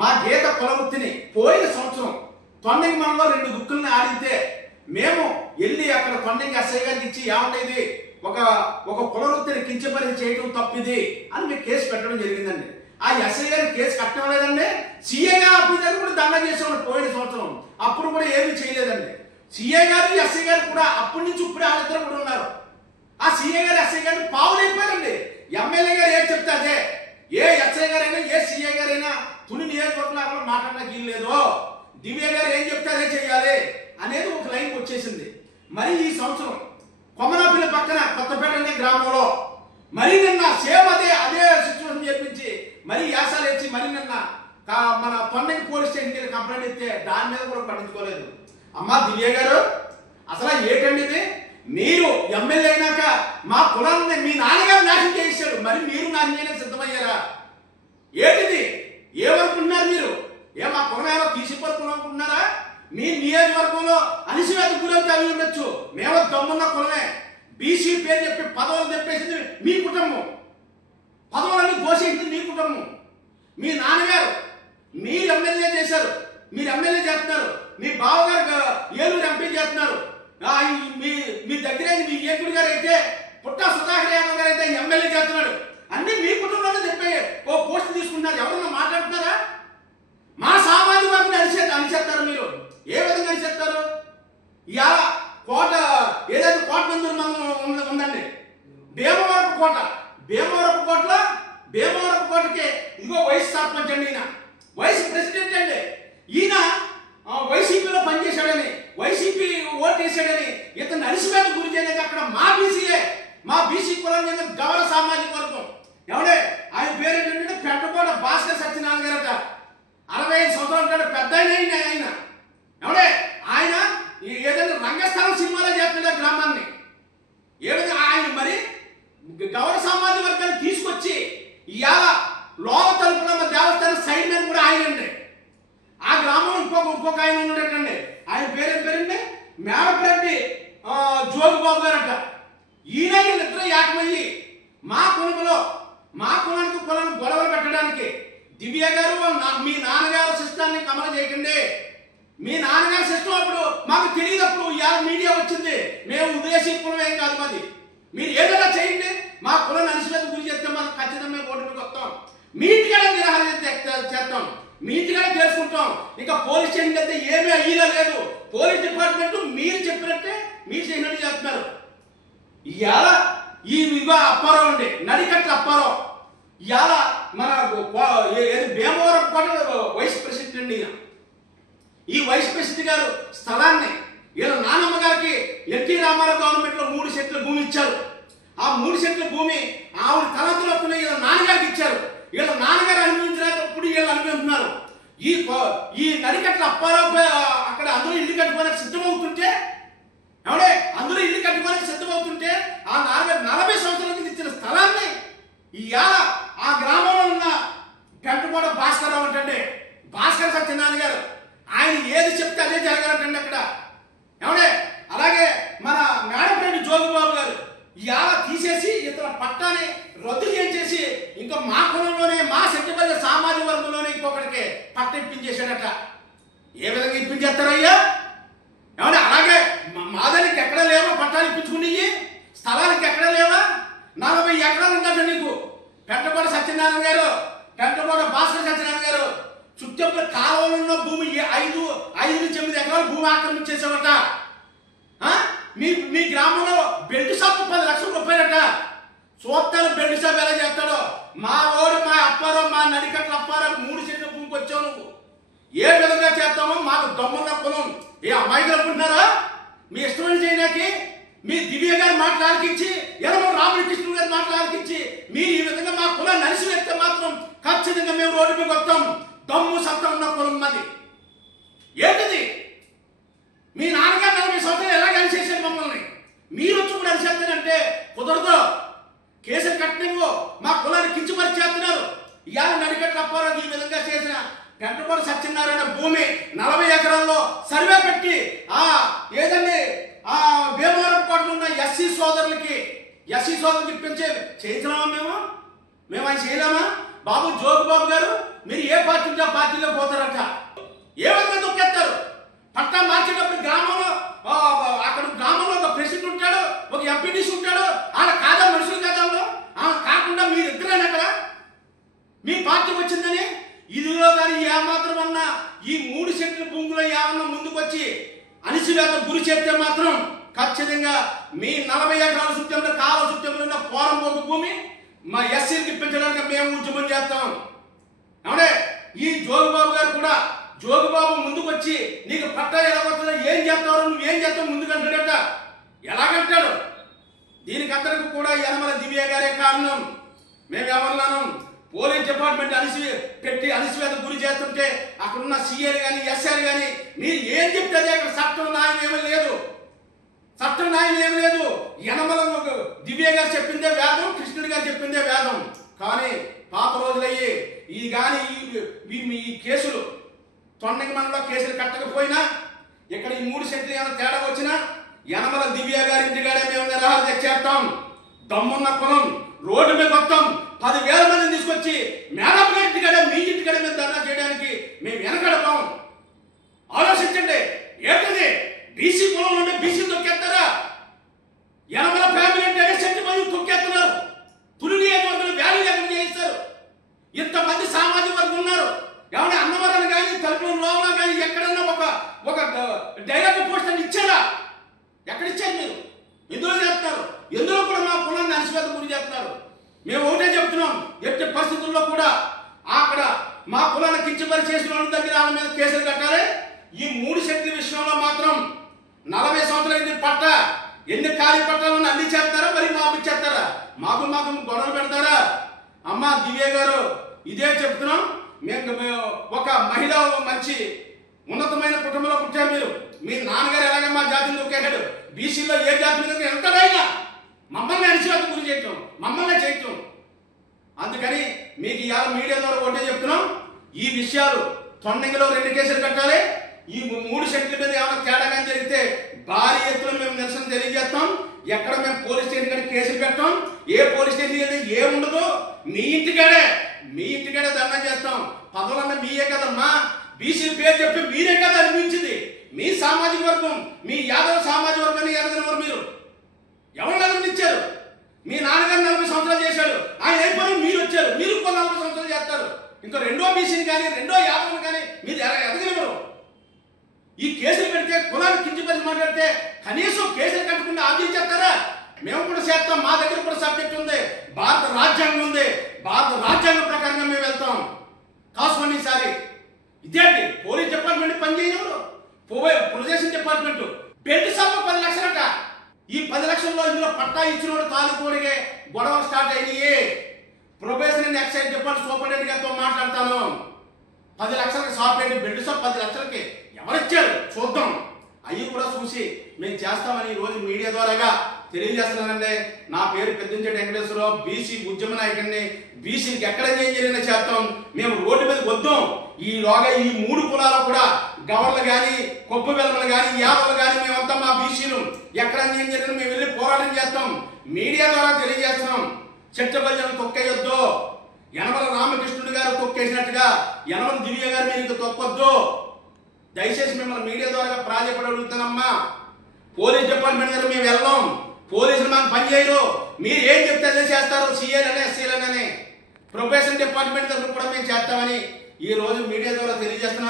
మా గీత కులవృత్తిని పోయిన సంవత్సరం తొండంగి మనలో 2 దుక్కుల్ని ఆడితే మేము వెళ్ళి అక్కడ తొండంగి ఎస్ఐ గారికి ఇచ్చి ఏమంటేది ఒక కులవృత్తిని కించపరిచి చేయడం తప్పిది అని మేము కేసు పెట్టడం జరిగిందండి. ఆ ఎస్ఐ గారి కేసు కట్టడం లేదండి. సిఐ గారు ఆఫీసర్ కూడా దండ చేసేవాడు పోయిన సంవత్సరం, అప్పుడు కూడా ఏమీ చేయలేదండి. సిఐ గారు ఎస్ఐ గారు కూడా అప్పటి నుంచి ఇప్పుడు వాళ్ళిద్దరు కూడా ఉన్నారు. ఆ సిఐ గారు ఎస్ఐ గారిని పావులైపోయారండి. ఎమ్మెల్యే గారు ఏం చెప్తే అదే, ఏ ఎస్ఐ గారైనా ఏ సిఐ గారైనా తుని నియోజకవర్గంలో మాట్లాడడానికి వీలు లేదు, దివ్య గారు ఏం చెప్తే అదే చేయాలి అనేది ఒక లైన్కి వచ్చేసింది. మరి ఈ సంవత్సరం కొమరాపల్లి పక్కన కొత్తపేట అనే గ్రామంలో మరి నిన్న సేమ్ అదే సిచ్యువేషన్ చేపించి మరి యాసాలు ఇచ్చి మరి నిన్న మన తొండంగి పోలీస్ స్టేషన్కి వెళ్ళి కంప్లైంట్ ఇస్తే దాని మీద కూడా పట్టించుకోలేదు. అమ్మా దివ్య గారు, అసలు ఏంటండి ఇది? మీరు ఎమ్మెల్యే అయినాక మా కులాన్ని మీ నాన్నగారు నాశనం చేశాడు, మరి మీరు నాశనం చేయడానికి సిద్ధమయ్యారా? ఏంటిది? ఏమనుకుంటున్నారు మీరు? మా కులం ఏమో తీసిపోయి కులం అనుకుంటున్నారా? మీ నియోజకవర్గంలో అనిసివేత గురవుతే అవి ఉండొచ్చు, మేము దమ్మున్న కులమే. బీసీ పేరు చెప్పి పదవులు తెప్పేసింది మీ కుటుంబం, పదవులన్నీ దోషించింది మీ కుటుంబం. మీ నాన్నగారు మీరు ఎమ్మెల్యే చేశారు, మీరు ఎమ్మెల్యే చేస్తున్నారు, మీ బావగారు ఏలూరు ఎంపీ చేస్తున్నారు, మీ దగ్గర మీ ఏకుడి గారు అయితే పుట్టా సుధాకర్ యాదవ్ గారు అయితే ఎమ్మెల్యే చేస్తున్నాడు. అన్ని మీ కుటుంబంలోనే చెప్పే ఓ పోస్ట్ తీసుకుంటున్నారు. ఎవరన్నా మాట్లాడుతున్నారా? మా సామాజిక వర్గం అనిచేస్తారు. మీరు ఏ విధంగా అనిచేస్తారు? ఇలా కోట ఏదైతే కోట మందిరం ఉందండి, భీమవరపు కోట. భీమవరపు కోటకి ఇదిగో వైస్ సర్పంచ్ అండి, ఈయన వైస్ ప్రెసిడెంట్ అండి. ఈయన వైసీపీలో పనిచేశాడని, వైసీపీ ఓటేసాడని ఇతను అరిసివేత గురి చేయడానికి అక్కడ మా బీసీ కులం గౌర సామాజిక వర్గం ఎవడే ఆయన పేరు ఏంటంటే పెద్దకోట భాస్కర్ సత్యనారాయణ గారట. 65 సంవత్సరాలు ఉంటాడు, పెద్ద ఆయన ఎవడే ఆయన ఏదైనా రంగస్థలం సినిమాలో చేస్తున్నాడు గ్రామాన్ని. ఏ విధంగా ఆయన మరి గౌర సామాజిక వర్గాన్ని తీసుకొచ్చి ఇవాళ లోక తలుపున దేవస్థానం సైడ్ మ్యాన్ కూడా ఆయనండి. ఆ గ్రామంలో ఇంకొక ఆయన ఉన్నాడటండి, ఆయన పేరేంటి మేడపరెడ్డి జోగిబాబు గారట. ఈయన వీళ్ళిద్దరూ ఏకమయ్యి మా కులానికి గొడవలు పెట్టడానికి దివ్య గారు మీ నాన్నగారు సిస్టాన్ని కమల చేయకండి, మీ నాన్నగారి సిస్టం అప్పుడు మాకు తెలియదప్పుడు ఇవాళ మీడియా వచ్చింది, మేము ఉద్దేశీ కులం ఏం కాదు మాది, మీరు ఏదైనా చేయండి, మా కులాన్ని అనిశ్చిత గురి చేస్తే మాకు ఖచ్చితంగా మేము ఓటుకు వస్తాం, మీటిగానే నిరాహారం చేస్తాం, మీటిగానే చేసుకుంటాం. ఇంకా పోలీస్ స్టేషన్ అయితే ఏమీ అయ్యేలా లేదు. పోలీస్ డిపార్ట్మెంట్ మీరు చెప్పినట్టే మీరు చేసినట్టు చేస్తున్నారు. ఇవాళ ఈ అప్పారావు అండి, నడికట్ల అప్పారావు ఇవాళ మన భీమవరం కోట వైస్ ప్రెసిడెంట్ అండి. ఈ వైస్ ప్రెసిడెంట్ గారు స్థలాన్ని వీళ్ళ నాన్నమ్మ గారికి ఎన్టీ రామారావు గవర్నమెంట్ లో 3 సెంట్ల భూమి ఇచ్చారు. ఆ 3 సెంట్ల భూమి ఆవిడ తలతలప్పుడు వీళ్ళ నాన్నగారికి ఇచ్చారు. వీళ్ళ నాన్నగారు అనుభవించినప్పుడు వీళ్ళు అనుభవిస్తున్నారు. ఈ నడికట్ల అప్పారావు అక్కడ అందరూ ఇల్లు కట్టుకోవడానికి సిద్ధమవుతుంటే అందరూ ఇల్లు కట్టుకోవడానికి సిద్ధమవుతుంటే ఆ 40 సంవత్సరాల కింద ఇచ్చిన స్థలాన్ని ఇవాళ ఆ గ్రామంలో ఉన్న పెంటకోట భాస్కర్రావు అంటే భాస్కర్ సత్యనారాయణ గారు ఆయన ఏది చెప్తే అదే జరగాలంటండి అక్కడ. అలాగే మన మేడపరెడ్డి జోగిబాబు గారు ఇవాళ తీసేసి ఇతర పట్టాన్ని రద్దు చేసి ఇంకా మా కులంలోనే మా సెట్టిపల్లి సామాజిక వర్గంలోనే ఇంకొకరికి పట్ట ఇప్పించేశాడట. ఏ విధంగా ఇప్పించేస్తారయ్యా? అలాగే మాదానికి ఎక్కడ లేవా పట్టాలు ఇప్పించుకుని, స్థలానికి ఎక్కడ లేవా? 40 ఎకరాలు ఉందట నీకు. పెంటకోట సత్యనారాయణ గారు, పెంటకోట భాస్కర్ సత్యనారాయణ గారు చుట్టూ కాలువలో ఉన్న భూమి 5 నుంచి 8 ఎకరాలు భూమి ఆక్రమించేసావట. మీ గ్రామంలో బెల్ట్ షాప్ 10 లక్షల రూపాయలట. చూస్తాను బెల్ట్ షాప్ ఎలా చేస్తాడో. మా అప్పారావు మా నడికట్ల అప్పారావు 3 సెంట్ల భూమికి వచ్చావు నువ్వు. ఏ విధంగా చేస్తామో మాకు దమ్మున్న కులం. ఏ అమ్మాయిలు అనుకుంటున్నారా మీ ఇష్టమైన చేయడానికి? మీ దివ్య గారు మాట్లాడికించి ఎనమ రామకృష్ణ గారు మాట్లాడికించి మీరు ఈ విధంగా మా కులాన్ని అరిసివేస్తే మాత్రం ఖచ్చితంగా మేము రోడ్డు మీద వస్తాం. దమ్ము సత్తం ఉన్న కులం మాది. ఏంటిది? మీ నాన్నగారు 40 సంవత్సరాలు ఎలా కలిసేసారు మమ్మల్ని, మీరు వచ్చి కూడా అరిసేస్తారంటే కుదరదు. కేసులు కట్టినవు మా కులాన్ని కించపరిచేస్తున్నారు. ఇవాళ నడికట్ల అప్పారావు ఈ విధంగా చేసిన పెంటకోట సత్యనారాయణ భూమి 40 ఎకరాల్లో సర్వే పెట్టి ఏదండి భీమవరం కోటలో ఉన్న ఎస్సీ సోదరులకి ఇప్పించే చేయించలేమా? మేము ఆయన చేయలేమా? బాబు జోగిబాబు గారు మీరు ఏ పార్టీ ఉంటే ఆ పార్టీలో ఈ 3 సెంట్ల భూములు ఏమన్నా ముందుకొచ్చి అణిచివేత గురి చేస్తే మాత్రం ఖచ్చితంగా మీ 40 ఎకరాల సుత్యంలో కాల సుత్యంలో ఉన్న పోరంబోకు భూమి మా ఎస్సీకి ఇప్పించడానికి మేము ఉద్యమం చేస్తాం. అవునే ఈ జోగుబాబు గారు కూడా జోగుబాబు ముందుకు వచ్చి నీకు పట్టా ఎలా వస్తుందో ఏం చేస్తావు నువ్వేం చేస్తావు ముందుకంటాడట. ఎలాగంటాడు? దీనికి అందరికి కూడా యనమల దివ్య గారే కారణం. మేము ఎవరినాను పోలీస్ డిపార్ట్మెంట్ అణిచివేత గురి చేస్తుంటే అక్కడున్న సీఏలు కానీ ఎస్ఐలు కానీ మీరు ఏం చెప్తే అక్కడ చట్టం న్యాయం ఏమీ లేదు. చట్టం న్యాయం ఏమి లేదు. యనమల దివ్య గారు చెప్పిందే వేదం, కృష్ణుడి గారు చెప్పిందే వేదం. కానీ పాత రోజులయ్యి ఈ కేసులు తొండంగి మనలో కేసులు కట్టకపోయినా ఇక్కడ ఈ 3 సెంట్లు ఏమైనా తేడా వచ్చినా యనమల దివ్య గారి ఇంటికాడే మేము నిరాహార తెచ్చేస్తాం. దమ్మున్న కులం రోడ్డు మీద వస్తాం. 10,000 మందిని తీసుకొచ్చి మేడప్ గారి ఇంటికాడే మీ ఇంటికాడే మీద ధర్నా చేయడానికి మేము వెనకడతాం. ఆలోచించండి. ఏంటది? బీసీ కులం నుండి బీసీ తొక్కేస్తారా? యనమల ఫ్యామిలీ అంటే సెంటు మంది తొక్కేస్తున్నారు. తుని నియోజకవర్గంలో వ్యాలీ లేకుండా చేయిస్తారు. ఇంతమంది సామాజిక వర్గం ఉన్నారు. ఏమన్నా అన్నవరం కానీ తలుపుల లోపల కానీ ఎక్కడన్నా ఒక డైరెక్ట్ పోస్ట్ అని ఇచ్చారా? ఎక్కడ ఇచ్చారు మీరు? ఎందులో చేస్తున్నారు? ఎందులో కూడా మా కులాన్ని అణిచివేత గురి చేస్తున్నారు. మేము ఒకటే చెప్తున్నాం, ఎట్టి పరిస్థితుల్లో కూడా అక్కడ మా కులాన్ని కించపరి చేసిన వాళ్ళ దగ్గర వాళ్ళ మీద కేసులు కట్టాలి. ఈ 3 సెంట్ల విషయంలో మాత్రం 40 సంవత్సరాలు పట్ట ఎన్ని ఖాళీ పట్టాలను అన్ని చేస్తారా? మరి మాకు ఇచ్చేస్తారా? మాకు గొడవలు పెడతారా? అమ్మా దివ్య గారు ఇదే చెప్తున్నాం. మేము ఒక మహిళ మంచి ఉన్నతమైన కుటుంబంలో పుట్టారు. మీరు మీ నాన్నగారు ఎలాగ మా జాతిని నొక్కేశాడు. బీసీలో ఏ జాతి మీద వెళ్తాడైనా మమ్మల్ని అణిచివేత గురి చేయటం, మమ్మల్ని చేయటం. అందుకని మీకు ఇవాళ మీడియా ద్వారా ఒకటే చెప్తున్నాం, ఈ విషయాలు తొండంగిలో 2 కేసులు కట్టాలి. ఈ 3 సెంట్ల మీద ఏమైనా తేడాగా జరిగితే భారీ ఎత్తున మేము నిరసన తెలియజేస్తాం. ఎక్కడ మేము పోలీస్ స్టేషన్ కానీ కేసులు పెట్టాం. ఏ పోలీస్ స్టేషన్ ఏముండదు. మీ ఇంటికాడే ధర్నా చేస్తాం. పదవులన్నా మీయే కదమ్మా. బీసీ పేరు చెప్పి మీరే కదా అనిపించింది. మీ సామాజిక వర్గం, మీ యాదవ సామాజిక వర్గాన్ని ఎదగనివారు మీరు ఎవరు ఎదగనిచ్చారు? మీ నాన్నగారు 40 సంవత్సరాలు చేశాడు. ఆయన అయిపోయి మీరు వచ్చారు. మీరు 40 సంవత్సరాలు చేస్తారు. ఇంకా రెండో బీసీని కానీ రెండో యాదవ్ని కానీ మీరు ఎదగనివ్వరు. ఈ కేసులు పెడితే కులాన్ని కించపరిచి మాట్లాడితే కనీసం కేసులు కట్టకుండా ఆలోచించేస్తారా? మేము కూడా చేస్తాం. మా దగ్గర కూడా సబ్జెక్ట్ ఉంది. భారత రాజ్యాంగం ఉంది. భారత రాజ్యాంగం ప్రకారంగా మేము వెళ్తాం. కాసుకొని ఈసారి ఇదేంటి పోలీస్ డిపార్ట్మెంట్ పనిచేయనివ్వరు. ప్రొజెక్షన్ డిపార్ట్మెంట్ బెల్ట్ సభ 10 లక్షలట. ఈ 10 లక్షల్లో ఇందులో పట్టా ఇచ్చినోడు తాలూకోడిగే గొడవ స్టార్ట్ అయ్యి probation and excise department superintendent గారితో మాట్లాడతాను. 10 లక్షలకి సాఫ్ట్వేర్ బెల్ట్ సభ 10 లక్షలకి ఎవరిచ్చారు చూద్దాం. అవి కూడా చూసి మేము చేస్తామని ఈ రోజు మీడియా ద్వారాగా తెలియజేస్తున్నానండి. నా పేరు పెద్దంచెట్టి వెంకటేశ్వరరావు, బీసీ ఉద్యమ నాయకుడిని. బీసీకి ఎక్కడ ఏం జరిగినా చేస్తాం. మేము రోడ్డు మీద వద్దాం. ఈలోగా ఈ 3 కులాలు కూడా గవర్లు కానీ కొప్పు వెలమలు కానీ యాదవులు కానీ మేమంతా మా బీసీలు ఎక్కడ ఏం జరిగినా మేము వెళ్ళి పోరాటం చేస్తాం. మీడియా ద్వారా తెలియజేస్తున్నాం. చెట్టబల్లను తొక్కేయొద్దు. యనమల రామకృష్ణుడు గారు తొక్కేసినట్టుగా యనమల దివ్య గారు మీరు తొక్కొద్దు. దయచేసి మిమ్మల్ని మీడియా ద్వారా ప్రాజెక్ట్ అడుగుతానమ్మా. పోలీస్ డిపార్ట్మెంట్ దగ్గర మేము వెళ్ళాం. పోలీసులు మాకు పని చేయరు. మీరు ఏం చెప్తే అదే చేస్తారు. సీఏలని ఎస్సీలని ప్రొబేషన్ డిపార్ట్మెంట్ దగ్గర కూడా మేము చేస్తామని ఈ రోజు మీడియా ద్వారా తెలియజేస్తున్నాం.